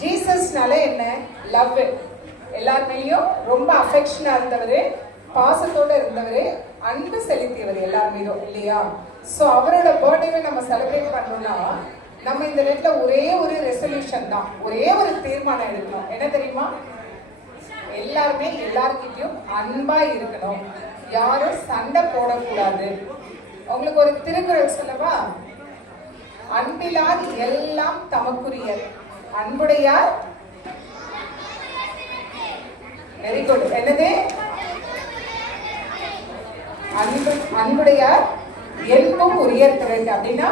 ஜீசஸ்னாலே என்ன? லவ். எல்லாருமேயும் ரொம்ப அஃபெக்ஷனா இருந்தவர், பாசத்தோட இருந்தவர், அன்பு செலுத்தியவர் எல்லார் மீதும், இல்லையா? ஸோ அவரோட பர்த்டேவை நம்ம செலிப்ரேட் பண்ணோம்னா நம்ம இந்த நேரத்துல ஒரே ஒரு ரெசல்யூஷன் தான், ஒரே ஒரு தீர்மானம் எடுக்கணும். என்ன தெரியுமா? எல்லாருமே எல்லார்கிட்டையும் அன்பா இருக்கணும், யாரும் சண்டை போடக்கூடாது. உங்களுக்கு ஒரு திருக்குறள் சொல்லவா? அன்பிலார் எல்லாம் தமக்குரியர், அன்புடையார். Very good. என்னது? அன்புடையார் என்பும் உரியர் திரண்டு. அப்படின்னா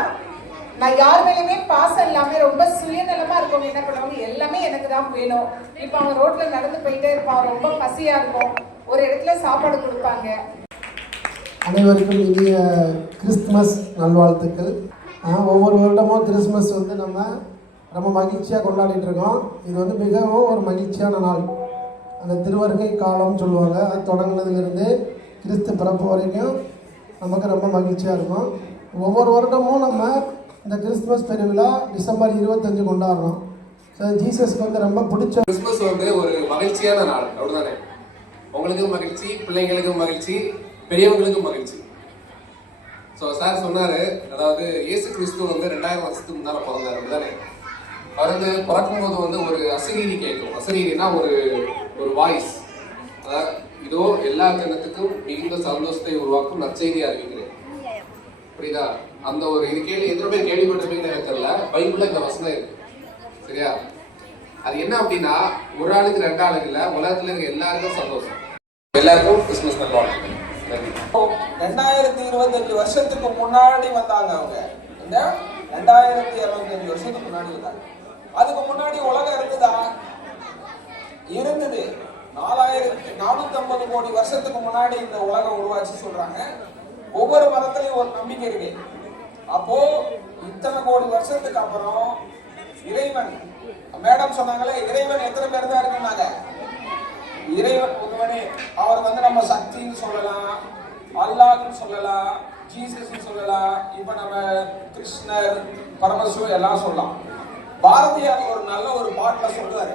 நான் யார் மேலுமே பாசம் இல்லாம ரொம்ப சுயநலமா இருக்கவங்க என்ன பண்ணுவாங்க, எல்லாமே எனக்கு தான் வேணும். இப்ப அவங்க ரோட்ல நடந்து போயிட்டே இருப்பான், ரொம்ப பசியா இருக்கும், ஒரு இடத்துல சாப்பாடு கொடுப்பாங்க. அனைவருக்கும் இனிய கிறிஸ்துமஸ் நல்வாழ்த்துக்கள். ஒவ்வொரு வருடமும் கிறிஸ்துமஸ் நம்ம ரொம்ப மகிழ்ச்சியாக கொண்டாடிட்டு இருக்கோம். இது மிகவும் ஒரு மகிழ்ச்சியான நாள். அந்த திருவருகை காலம் சொல்லுவாங்க, அது தொடங்கினதுலேருந்து கிறிஸ்து பிறப்பு வரைக்கும் நமக்கு ரொம்ப மகிழ்ச்சியாக இருக்கும். ஒவ்வொரு வருடமும் நம்ம இந்த கிறிஸ்துமஸ் பெருவிழா டிசம்பர் 25 கொண்டாடுறோம். ஸோ ஜீசஸ்க்கு ரொம்ப பிடிச்ச கிறிஸ்துமஸ் ஒரு மகிழ்ச்சியான நாள், அப்படிதானே? உங்களுக்கும் மகிழ்ச்சி, பிள்ளைங்களுக்கும் மகிழ்ச்சி, பெரியவங்களுக்கும் மகிழ்ச்சி. ஸோ சார் சொன்னார், அதாவது இயேசு கிறிஸ்து 2000 வருஷத்துக்கு முன்னால் பிறந்தார், அப்படிதானே? அவர் பிறக்கும்போது ஒரு அசரீரி கேட்கும். அசரீரினா ஒரு வாய்ஸ், அதாவது இதோ எல்லா ஜனத்துக்கும் மிகுந்த சந்தோஷத்தை உருவாக்கும் நற்செய்தி அறிவிக்கிறேன். புரியுதா? அந்த இது எத்தனை பேர் கேள்விப்பட்டிருப்பீங்கன்னு எனக்கு தெரியல. பைபிள்ல இந்த வசனம் இருக்கு, சரியா? அது என்ன அப்படின்னா, ஒரு ஆளுக்கு 2 ஆளுக்கு இல்ல, உலகத்துல இருக்க எல்லாருக்கும் சந்தோஷம். எல்லாருக்கும் கிறிஸ்துமஸ் நல்வாழ்த்துக்கள். 2025 வருஷத்துக்கு முன்னாடி வந்தாங்க அவங்க. இந்த 2025 வருஷத்துக்கு முன்னாடி வந்தாங்க. அதுக்கு முன்னாடி உலகம் இருந்ததா? இருந்தது. 4450 கோடி வருஷத்துக்கு முன்னாடி இந்த உலகம் உருவாச்சு சொல்றாங்க. ஒவ்வொரு மதத்திலையும் ஒரு நம்பிக்கை இருக்கு. அப்போ இத்தனை கோடி வருஷத்துக்கு அப்புறம் இறைவன், மேடம் சொன்னாங்களே, இறைவன் எத்தனை பேர் தான் இருக்குன்னாங்க? இறைவன் ஒருவனே. அவர் நம்ம சக்தின்னு சொல்லலாம், அல்லாஹ்னு சொல்லலாம், ஜீசஸ் சொல்லலாம், இப்ப நம்ம கிருஷ்ணர், பரமசிவன் எல்லாம் சொல்லலாம். பாரதியார் ஒரு நல்ல ஒரு பாட்டுல சொல்லுவாரு,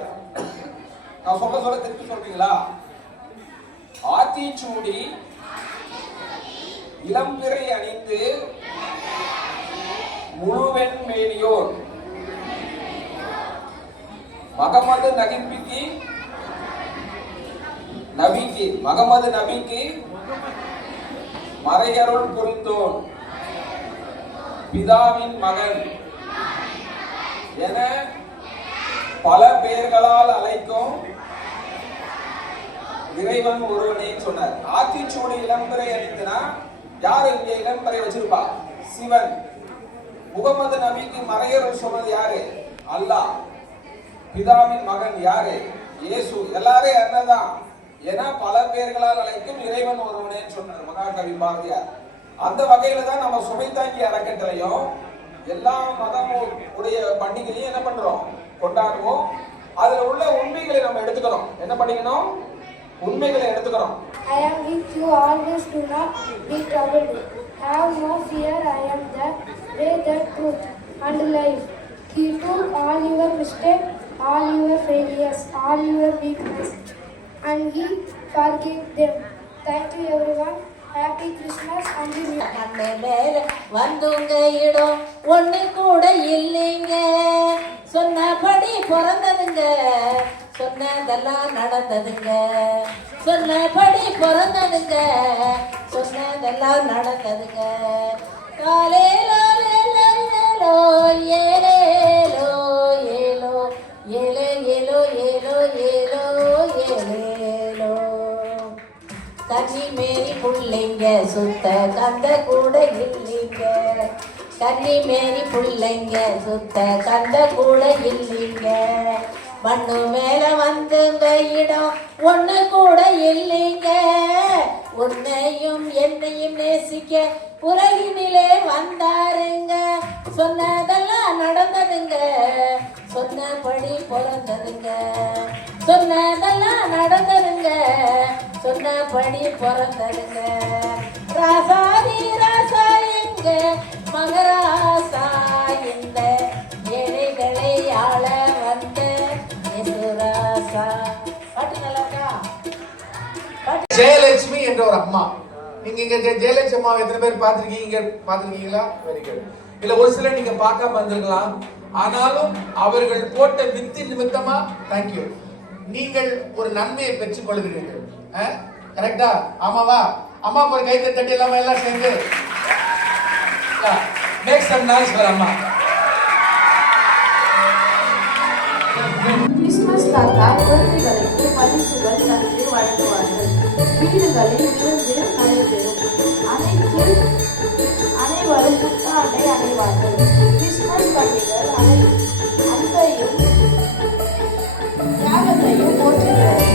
நான் சொல்ல திருப்பி சொல்றீங்களா? ஆத்திச்சூடி இளம்பிறை அணிந்து முழுவெண் மேனியோர் மகமது நபிக்கு மறையருள் புரிந்தோன் பிதாவின் மகன் என பல பெயர்களால் அழைக்கும் இறைவன் ஒருவனே சொன்னார். ஆத்திச்சூடி இளம்பரை அணிந்தனா யாரு இங்க இளம்பரை வச்சிருப்பா? சிவன். முகமது நபிக்கு மறையருள் சொன்னது யாரு? அல்லாஹ். பிதாவின் மகன் யாரு? இயேசு. எல்லாரும் என்னதான் என பல பேர்களால் அழைக்கும் இறைவன் ஒருவனே சொன்னார் மகாகவி பாரதியார். அந்த வகையில தான் நம்ம சுமைத்தாங்கி அறக்கட்டளையும் எல்லா மதம் உடைய பண்டிகையும் என்ன பண்றோம், கொண்டாடுவோம். அதுல உள்ள உண்மைகளை நம்ம எடுத்துக்கிறோம். என்ன பண்ணிக்கணும், உண்மைகளை எடுத்துக்கிறோம். I am with you always, do not be troubled. Have no fear, I am the way, the truth, and life. He took all your mistakes, all your failures, all your weakness, and He forgave them. Thank you everyone. Happy Christmas and New Year. கண்ணு மேல வந்துங்க இடம் ஒண்ணு கூட இல்லைங்க, சொன்னபடி பிறந்ததுங்க, சொன்னதெல்லாம் நடந்ததுங்க, சொன்னபடி பிறந்ததுங்க, சொன்னதெல்லாம் நடந்ததுங்க. காலேலோ லேலோ ஏலேலோ ஏலோ ஏலே ஏலோ ஏலோ ஏலோ ஏலேலோ. கன்னி மேரி புள்ளைங்க சுத்த கந்த கூட இல்லைங்க, கன்னி மேரி புள்ளைங்க சுத்த கந்த கூட இல்லைங்க. மண்ணு மேல வந்துங்க இடம் ஒண்ணு கூட இல்லைங்க, உன்னையும் என்னையும் நேசிக்க உலகினிலே வந்தாருங்க, சொன்னதெல்லாம் நடந்ததுங்க, சொன்னபடி பிறந்ததுங்க, சொன்னதெல்லாம் நடந்ததுங்க, சொன்னபடி பிறந்ததுங்க. ராசாதி ராசா எங்க மகராசா இந்த ஏழைகளை ஆள வந்த யேசுராசா. பாட்டு நல்லா இருக்கா? ஜெயலட்சுமி என்ற ஒரு அம்மா, நீங்க இங்க ஜெயலட்சுமி அம்மாவை எத்தனை பேர் பாத்திருக்கீங்களா? Very good. இல்ல ஒரு சிலர் நீங்க பார்க்காம வந்திருக்கலாம், ஆனாலும் அவர்கள் போட்ட வித்தின் நிமித்தமா தேங்க்யூ, நீங்கள் ஒரு நன்மையை பெற்றுக் கொள்கிறீர்கள். கரெக்டா? ஆமாவா? அம்மா ஒரு கை தட்டி இல்லாம எல்லாம் சேர்ந்து மேக் சம் நாய்ஸ் ஃபார் அம்மா. கிறிஸ்துமஸ் தாத்தா குழந்தைகளுக்கு பரிசுகள் தந்து வழங்குவார்கள். வீடுகளில் விருந்து நடைபெறும். அனைவரும் புத்தாண்டை அடைவார்கள். கிறிஸ்துமஸ் பண்டிகை அன்பையும் தியாகத்தையும் போற்றுகிறது.